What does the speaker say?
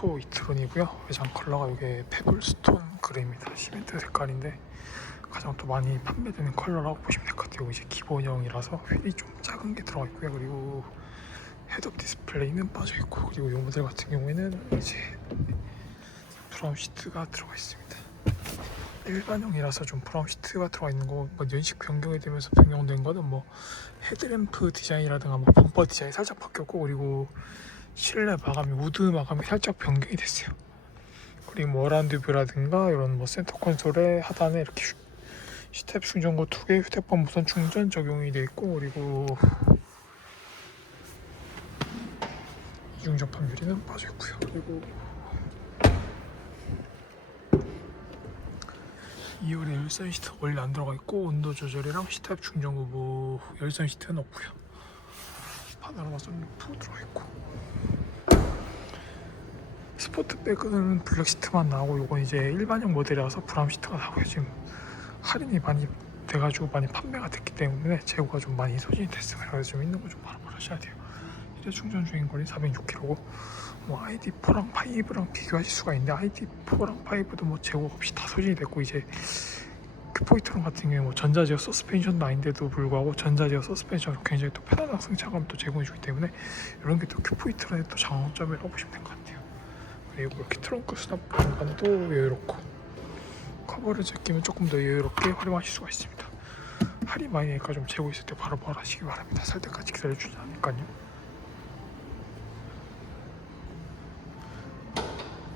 큐포 이트론이고요. 외장 컬러가 이게 페블스톤 그레이입니다. 시멘트 색깔인데 가장 또 많이 판매되는 컬러라고 보시면 될 것 같아요. 이제 기본형이라서 휠이 좀 작은 게 들어가 있고요. 그리고 헤드업 디스플레이는 빠져 있고 그리고 이 모델 같은 경우에는 이제 브라운 시트가 들어가 있습니다. 일반형이라서 좀 브라운 시트가 들어가 있는 거, 뭐 연식 변경이 되면서 변경된 거는 뭐 헤드램프 디자인이라든가 뭐 범퍼 디자인이 살짝 바뀌었고 그리고 실내 마감이 우드 마감이 살짝 변경이 됐어요. 그리고 뭐 어라운드 뷰라든가 이런 뭐 센터 콘솔의 하단에 이렇게 슈- 스텝 충전구 두 개, 휴대폰 무선 충전 적용이 되어 있고 그리고 이중 접합 유리는 빠져 있고요. 그리고 2열에 열선 시트 원래 안 들어가 있고 온도 조절이랑 스텝 충전구 뭐 열선 시트는 없고요. 파노라마 선루프 들어가 있고 스포트백은 블랙 시트만 나오고 이건 이제 일반형 모델이라서 브라운 시트가 나오고요. 지금 할인이 많이 돼가지고 많이 판매가 됐기 때문에 재고가 좀 많이 소진이 됐어요. 그래서 좀 있는 거 좀 바로바로 하셔야 돼요. 현재 충전 주행 거리 406km고 뭐 ID4랑 5랑 비교하실 수가 있는데 ID4랑 5도 뭐 재고 없이 다 소진이 됐고 이제 그 포이트론 같은 경우에 뭐 전자제어 서스펜션도 아닌데도 불구하고 전자제어 서스펜션으로 굉장히 또 편안한 승차감 또 제공해주기 때문에 이런 게 또 큐포이트론의 또 장점이라고 보시면 될 것 같아요. 그리고 이렇게 트렁크 수납 공간도 여유롭고 커버를 끼면 조금 더 여유롭게 활용하실 수가 있습니다. 할인 많이 되니까 좀 재고 있을 때 바로 바로 하시기 바랍니다. 살 때까지 기다려주지 않으니까요.